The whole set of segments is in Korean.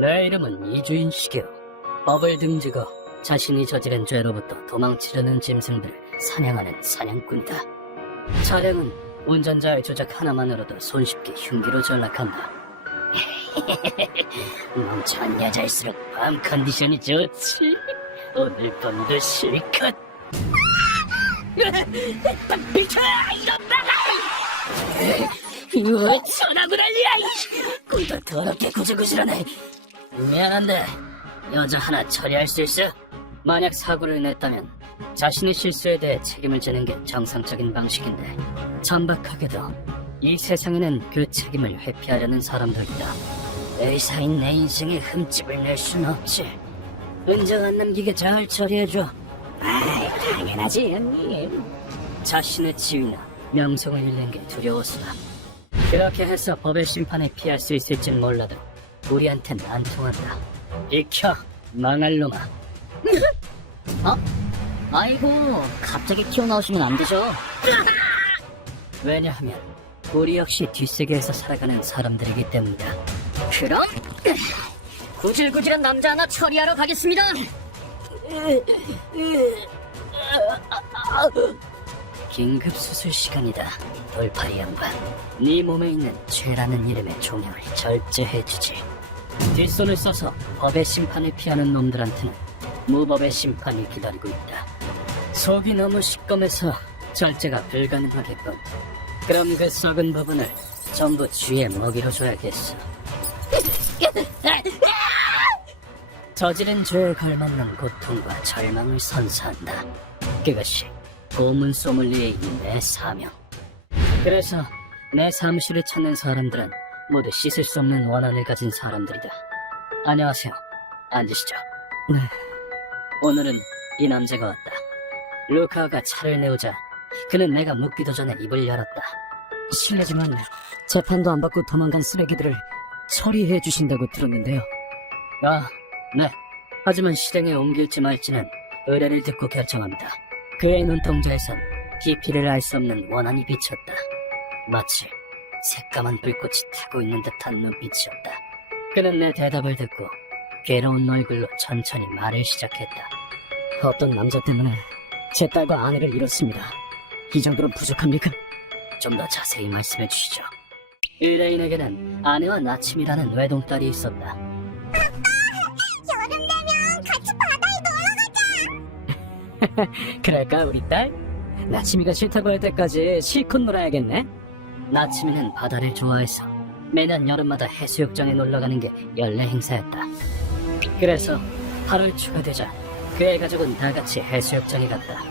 내 이름은 이주인식이요. 법을 등지고 자신이 저지른 죄로부터 도망치려는 짐승들을 사냥하는 사냥꾼이다. 차량은 운전자의 조작 하나만으로도 손쉽게 흉기로 전락한다. 멍청한 여자일수록 밤 컨디션이 좋지. 오늘 밤도 실컷. 비켜! 이런 나가! 이거 천하고 난리야! 꿀도 더럽게 구질구질하네. 미안한데 여자 하나 처리할 수 있어? 만약 사고를 냈다면 자신의 실수에 대해 책임을 지는 게 정상적인 방식인데 천박하게도 이 세상에는 그 책임을 회피하려는 사람들이다. 의사인 내 인생에 흠집을 낼 순 없지. 은정 안 남기게 잘 처리해줘. 아이, 당연하지 형님. 자신의 지위나 명성을 잃는 게 두려워서다. 그렇게 해서 법의 심판에 피할 수 있을진 몰라도 우리한텐 안 통한다. 비켜, 망할 놈아. 아이고, 갑자기 튀어나오시면 안 되죠. 왜냐하면 우리 역시 뒷세계에서 살아가는 사람들이기 때문이다. 그럼 구질구질한 남자 하나 처리하러 가겠습니다. 긴급 수술 시간이다. 돌팔이 양반, 네 몸에 있는 죄라는 이름의 종양을 절제해주지. 뒷손을 써서 법의 심판을 피하는 놈들한테는 무법의 심판이 기다리고 있다. 속이 너무 시꺼매서 절제가 불가능하겠군. 그럼 그 썩은 부분을 전부 쥐의 먹이로 줘야겠어. 저지른 죄에 걸맞는 고통과 절망을 선사한다. 그것이 고문 소믈리에인 내 사명. 그래서 내 사무실을 찾는 사람들은 모두 씻을 수 없는 원한을 가진 사람들이다. 안녕하세요. 앉으시죠. 네. 오늘은 이 남자가 왔다. 루카가 차를 내오자 그는 내가 묻기도 전에 입을 열었다. 실례지만 재판도 안 받고 도망간 쓰레기들을 처리해 주신다고 들었는데요. 아, 네. 하지만 실행에 옮길지 말지는 의뢰를 듣고 결정합니다. 그의 눈동자에선 깊이를 알 수 없는 원한이 비쳤다. 마치 새까만 불꽃이 타고 있는 듯한 눈빛이었다. 그는 내 대답을 듣고 괴로운 얼굴로 천천히 말을 시작했다. 어떤 남자 때문에 제 딸과 아내를 잃었습니다. 이 정도로 부족합니까? 좀 더 자세히 말씀해 주시죠. 의뢰인에게는 아내와 나침이라는 외동딸이 있었다. 여름 되면 같이 바다에 놀러 가자. 그럴까 우리 딸? 나침이가 싫다고 할 때까지 실컷 놀아야겠네. 나침이는 바다를 좋아해서 매년 여름마다 해수욕장에 놀러가는 게 연례 행사였다. 그래서 8월 초가 되자 그의 가족은 다 같이 해수욕장에 갔다.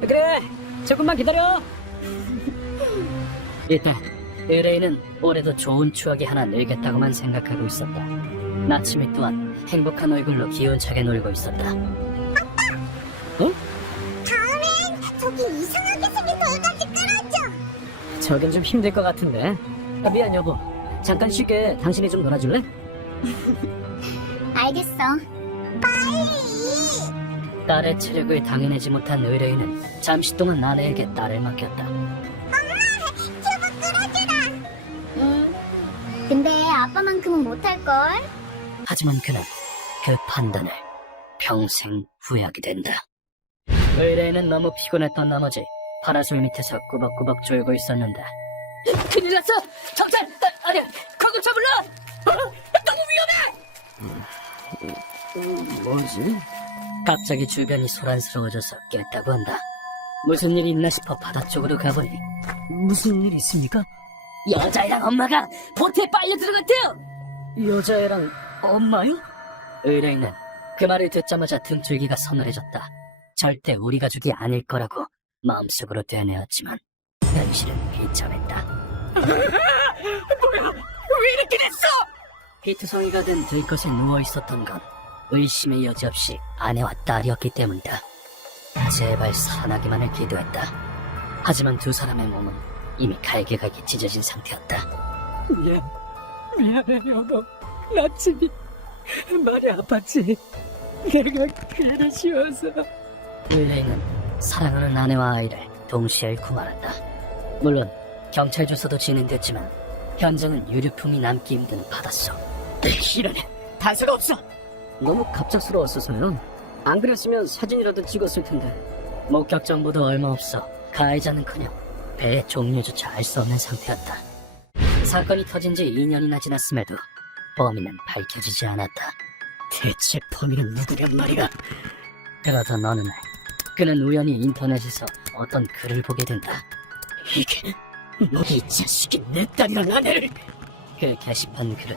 그래, 조금만 기다려. 일단 의뢰인은 올해도 좋은 추억이 하나 늘겠다고만 생각하고 있었다. 나침이 또한 행복한 얼굴로 기운차게 놀고 있었다. 다음엔 저기 이상하게 생긴 돌까지 끌어줘. 저긴 좀 힘들 것 같은데. 미안 여보, 잠깐 쉬게 당신이 좀 놀아줄래? 알겠어. 빨리. 딸의 체력을 당해내지 못한 의뢰인은 잠시 동안 아내에게 딸을 맡겼다. 튜브 끌어주라. 근데 아빠만큼은 못할걸? 하지만 그는 그 판단을 평생 후회하게 된다. 의뢰인은 너무 피곤했던 나머지 파라솔 밑에서 꾸벅꾸벅 졸고 있었는데 큰일 났어! 경찰! 아니야! 구급차 불러! 너무 위험해! 뭐지? 갑자기 주변이 소란스러워져서 깼다고 한다. 무슨 일이 있나 싶어 바다 쪽으로 가보니 무슨 일이 있습니까? 여자애랑 엄마가 보트에 빨려 들어갔대요! 여자애랑 엄마요? 의뢰인은 그 말을 듣자마자 등줄기가 서늘해졌다. 절대 우리 가족이 아닐 거라고 마음속으로 되뇌었지만 현실은 비참했다. 뭐야? 왜 이렇게 됐어? 피투성이가 된 들것에 누워있었던 건 의심의 여지 없이 아내와 딸이었기 때문이다. 제발 살아나기만을 기도했다. 하지만 두 사람의 몸은 이미 갈기갈기 찢어진 상태였다. 미안해 여보. 나침이 말이 아팠지. 내가 그를 씌워서. 의뢰인은 사랑하는 아내와 아이를 동시에 잃고 말았다. 물론 경찰 조사도 진행됐지만 현장은 유류품이 남기 힘든 바다속. 이런 단서가 없어. 너무 갑작스러웠어서요. 안 그랬으면 사진이라도 찍었을 텐데. 목격 정보도 얼마 없어 가해자는커녕 배의 종류조차 알 수 없는 상태였다. 사건이 터진 지 2년이나 지났음에도 범인은 밝혀지지 않았다. 대체 범인은 누구냔 말이야. 그러다 어느 날 그는 우연히 인터넷에서 어떤 글을 보게 된다. 이게 이 자식이 내 딸이란 아내를. 그 게시판 글은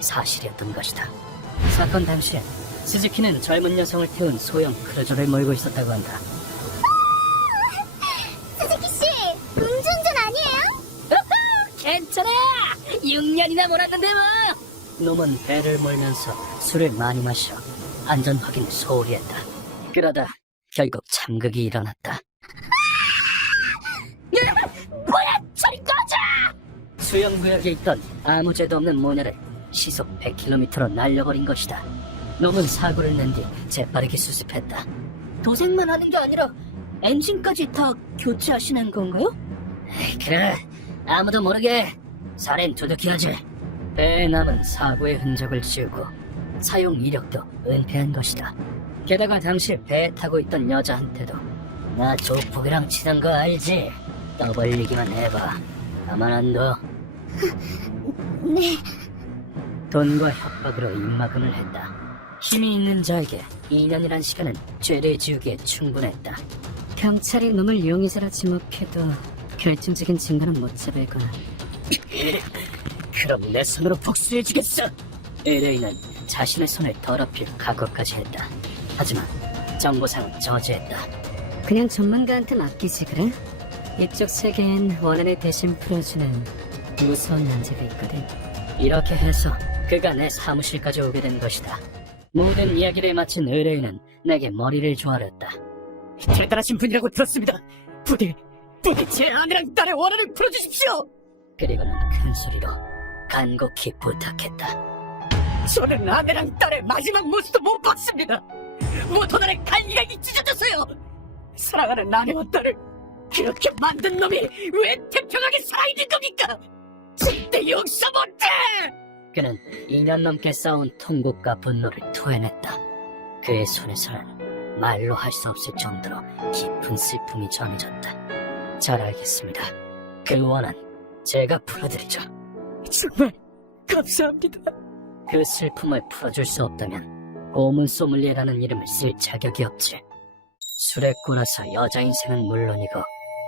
사실이었던 것이다. 사건 당시엔 스즈키는 젊은 여성을 태운 소형 크루저를 몰고 있었다고 한다. 스즈키씨, 음주운전 아니에요? 괜찮아! 6년이나 몰았는데 뭐! 놈은 배를 몰면서 술을 많이 마셔 안전 확인을 소홀히 했다. 그러다 결국 참극이 일어났다. 뭐야! 저리 꺼져! 수영구역에 있던 아무 죄도 없는 모녀를 시속 100km로 날려버린 것이다. 놈은 사고를 낸 뒤 재빠르게 수습했다. 도색만 하는 게 아니라 엔진까지 다 교체하시는 건가요? 그래, 아무도 모르게 살인 두둑히 하지. 배에 남은 사고의 흔적을 지우고 사용 이력도 은폐한 것이다. 게다가 당시 배에 타고 있던 여자한테도 나 조폭이랑 치던 거 알지? 떠벌리기만 해봐. 가만 안 둬. 네. 돈과 협박으로 입막음을 했다. 힘이 있는 자에게 2년이란 시간은 죄를 지우기에 충분했다. 경찰이 놈을 이용해서라 지목해도 결정적인 증거는 못 잡을 거야. 그럼 내 손으로 복수해주겠어. LA는 자신의 손을 더럽힐 각오까지 했다. 하지만 정보상은 저지했다. 그냥 전문가한테 맡기지 그래? 이쪽 세계엔 원한을 대신 풀어주는 무서운 남자가 있거든. 이렇게 해서 그가 내 사무실까지 오게 된 것이다. 모든 이야기를 마친 의뢰인은 내게 머리를 조아렸다. 대단하신 분이라고 들었습니다. 부디 제 아내랑 딸의 원한을 풀어주십시오. 그리고는 큰 소리로 간곡히 부탁했다. 저는 아내랑 딸의 마지막 모습도 못 봤습니다. 모터날의 갈기갈기 찢어졌어요. 사랑하는 아내와 딸을 그렇게 만든 놈이 왜 태평하게 살아있는 겁니까? 절대 용서 못해! 그는 2년 넘게 쌓은 통곡과 분노를 토해냈다. 그의 손에서는 말로 할 수 없을 정도로 깊은 슬픔이 전해졌다. 잘 알겠습니다. 그 원한 제가 풀어드리죠. 정말 감사합니다. 그 슬픔을 풀어줄 수 없다면 고문 소믈리에라는 이름을 쓸 자격이 없지. 술에 꼴아서 여자 인생은 물론이고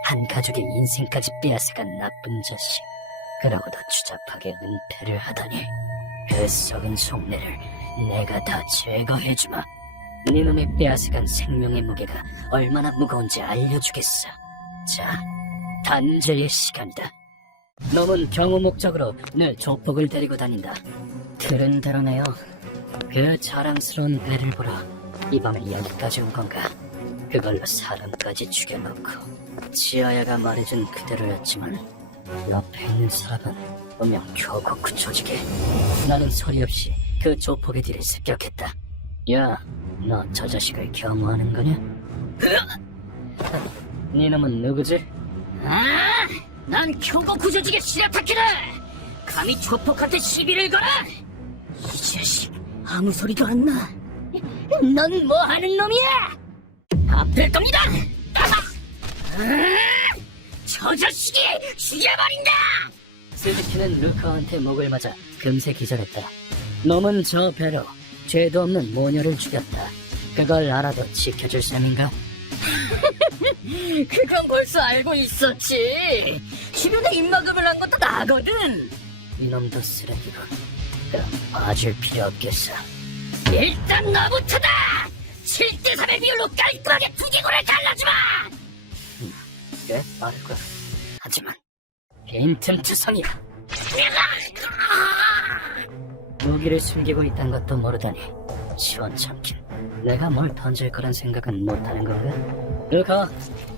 한 가족의 인생까지 빼앗아간 나쁜 자식. 그러고도 추잡하게 은폐를 하다니. 그 썩은 속내를 내가 다 제거해주마. 네 놈이 빼앗아간 생명의 무게가 얼마나 무거운지 알려주겠어. 자, 단죄의 시간이다. 놈은 경우 목적으로 늘 조폭을 데리고 다닌다. 들은 대로네요. 그 자랑스러운 배를 보러 이 밤에 여기까지 온 건가? 그걸로 사람까지 죽여놓고 지아야가 말해준 그대로였지만 옆에 있는 사람은 분명 교국구 조직에. 나는 소리 없이 그 조폭의 뒤를 습격했다. 야, 너 저 자식을 겸허하는 거냐? 네 놈은 누구지? 아! 난 교국구 조직의 시라타키다! 감히 조폭한테 시비를 걸어! 이 자식, 아무 소리도 안 나. 넌 뭐 하는 놈이야? 아플 겁니다! 저 자식이 죽여버린다! 스즈키는 루카한테 목을 맞아 금세 기절했다. 놈은 저 배로 죄도 없는 모녀를 죽였다. 그걸 알아도 지켜줄 셈인가? 그건 벌써 알고 있었지. 주변에 입막음을 한 것도 나거든. 이놈도 쓰레기고. 그럼 봐줄 필요 없겠어. 일단 너부터다! 7대3의 비율로 깔끔하게 두개골을 갈라주마! 꽤 빠르고. 하지만 빈틈투성이야. 무기를 숨기고 있단 것도 모르다니 시원찮긴. 내가 뭘 던질 거란 생각은 못하는 건가? 루카,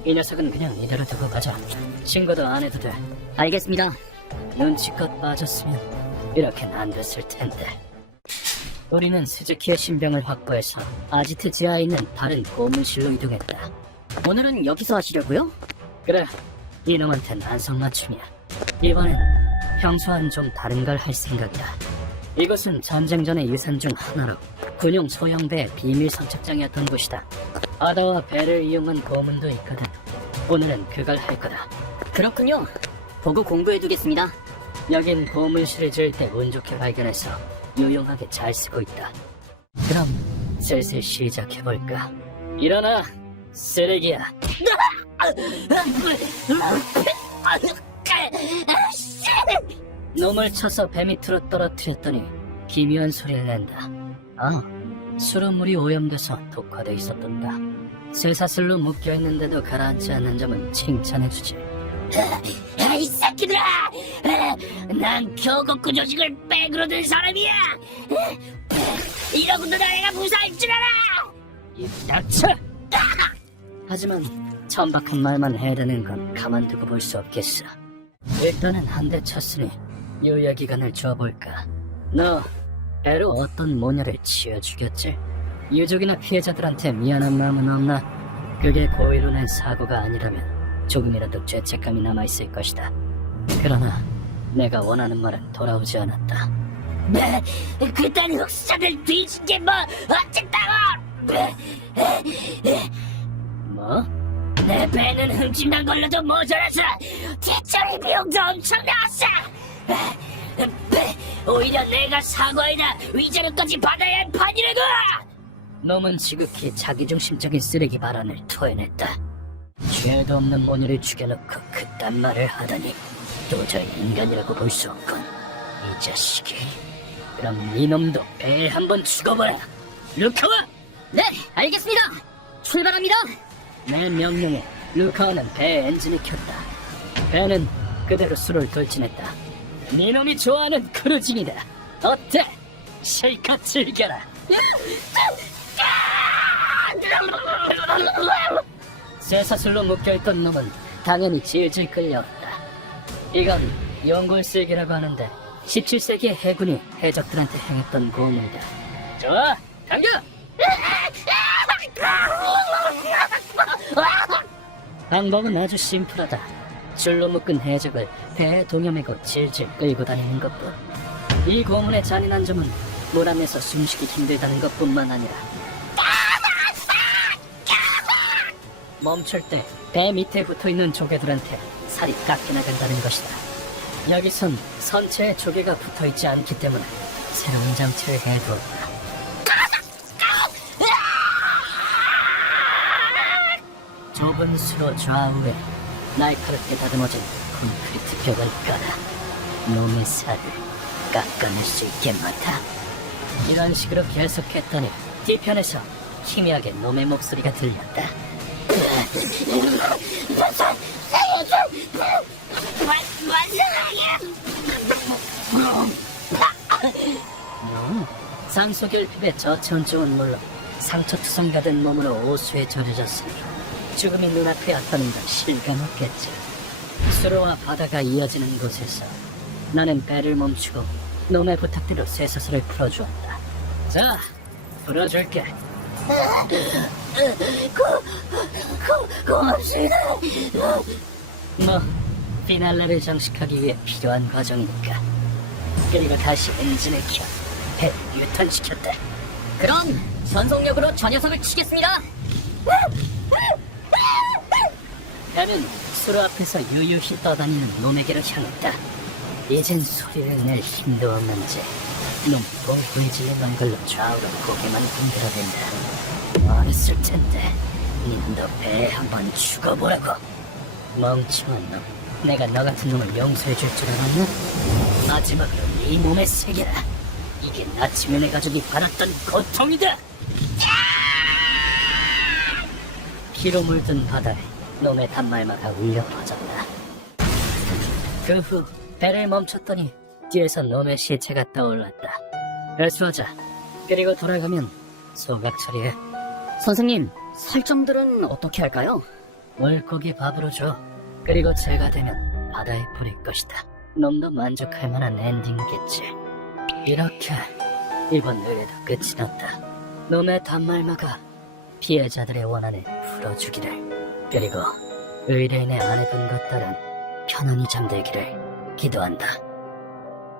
이 녀석은 그냥 이대로 두고 가자. 신고도 안 해도 돼. 알겠습니다. 눈치껏 빠졌으면 이렇게는 안 됐을 텐데. 우리는 스즈키의 신병을 확보해서 아지트 지하에 있는 다른 고문실로 이동했다. 오늘은 여기서 하시려고요? 그래, 이놈한텐 안성맞춤이야. 이번엔 평소와는 좀 다른 걸 할 생각이다. 이곳은 전쟁 전의 유산 중 하나로 군용 소형배의 비밀 선착장이었던 곳이다. 바다와 배를 이용한 고문도 있거든. 오늘은 그걸 할 거다. 그렇군요. 보고 공부해두겠습니다. 여긴 고문실을 지을 때 운 좋게 발견해서 유용하게 잘 쓰고 있다. 그럼 슬슬 시작해볼까? 일어나, 쓰레기야. 놈을 쳐서 배 밑으로 떨어뜨렸더니 기묘한 소리를 낸다. 아, 수돗물이 오염돼서 독화돼 있었던가. 쇠사슬로 묶여있는데도 가라앉지 않는 점은 칭찬해주지. 이 새끼들아! 난 교국구 조직을 백으로 든 사람이야! 이러고도 내가 무사할 줄 알아! 입 닥쳐! 하지만 천박한 말만 해대는 건 가만두고 볼 수 없겠어. 일단은 한 대 쳤으니 유예기간을 줘볼까. 너 배로 어떤 모녀를 치워 죽였지? 유족이나 피해자들한테 미안한 마음은 없나? 그게 고의로 낸 사고가 아니라면 조금이라도 죄책감이 남아있을 것이다. 그러나 내가 원하는 말은 돌아오지 않았다. 그딴 흑사들 뒤진 게 뭐 어쨌다고! 뭐? 내 배는 흠집난 걸로도 모자라서 뒷처리 비용도 엄청 나왔어! 오히려 내가 사과이나 위자료까지 받아야 할 판이라고! 놈은 지극히 자기중심적인 쓰레기 발언을 토해냈다. 죄도 없는 모녀를 죽여놓고 그딴 말을 하다니 도저히 인간이라고 볼 수 없군. 이 자식이. 그럼 이놈도 배에 한번 죽어봐라. 루카와! 네, 알겠습니다! 출발합니다! 내 명령에 루카와는 배의 엔진을 켰다. 배는 그대로 수를 돌진했다. 니놈이 좋아하는 크루징이다. 어때? 실컷 즐겨라. 쇠사슬로 묶여있던 놈은 당연히 질질 끌려왔다. 이건 용골쓰기라고 하는데 17세기의 해군이 해적들한테 행했던 고문이다. 좋아, 당겨! 방법은 아주 심플하다. 줄로 묶은 해적을 배에 동여매고 질질 끌고 다니는 것뿐. 이 고문의 잔인한 점은 물 안에서 숨쉬기 힘들다는 것뿐만 아니라 멈출 때 배 밑에 붙어있는 조개들한테 살이 깎여나간다는 것이다. 여기선 선체에 조개가 붙어있지 않기 때문에 새로운 장치를 해두었다. 좁은 수로 좌우에 날카롭게 다듬어진 콘크리트 벽을 깔아 놈의 살을 깎아낼 수 있게 맡아. 이런 식으로 계속했더니 뒤편에서 희미하게 놈의 목소리가 들렸다. 산소결핍에 저체온증은 물론 상처투성이가 된 몸으로 오수에 절여졌으니 죽음이 눈앞에 왔다는 건 실감없겠지. 수로와 바다가 이어지는 곳에서 나는 배를 멈추고 놈의 부탁대로 쇠사슬을 풀어주었다. 자, 풀어줄게. 고맙습니다! 뭐, 피날레를 장식하기 위해 필요한 과정이니까. 그리고 다시 엔진을 켜 배를 유턴시켰다. 그럼 전속력으로 저 녀석을 치겠습니다! 배는 수로 앞에서 유유히 떠다니는 놈에게로 향했다. 이젠 소리를 낼 힘도 없는지 놈 뽕꿀질린 걸로 좌우로 고개만 흔들어댄다. 어렸을 텐데 니도 배에 한번 죽어보라고. 멍청한 놈, 내가 너 같은 놈을 용서해 줄 줄 알았나? 마지막으로 네 몸에 새겨라. 이게 나치면의 가족이 받았던 고통이다. 피로 물든 바다에 놈의 단말마가 울려 퍼졌다. 그 후 배를 멈췄더니 뒤에서 놈의 시체가 떠올랐다. 열수하자. 그리고 돌아가면 소각 처리해. 선생님, 설정들은 어떻게 할까요? 물고기 밥으로 줘. 그리고 제가 되면 바다에 뿌릴 것이다. 놈도 만족할 만한 엔딩이겠지. 이렇게 이번 의뢰도 끝이 났다. 놈의 단말마가 피해자들의 원한을 풀어주기를, 그리고 의뢰인의 아내분과 딸은 편안히 잠들기를 기도한다.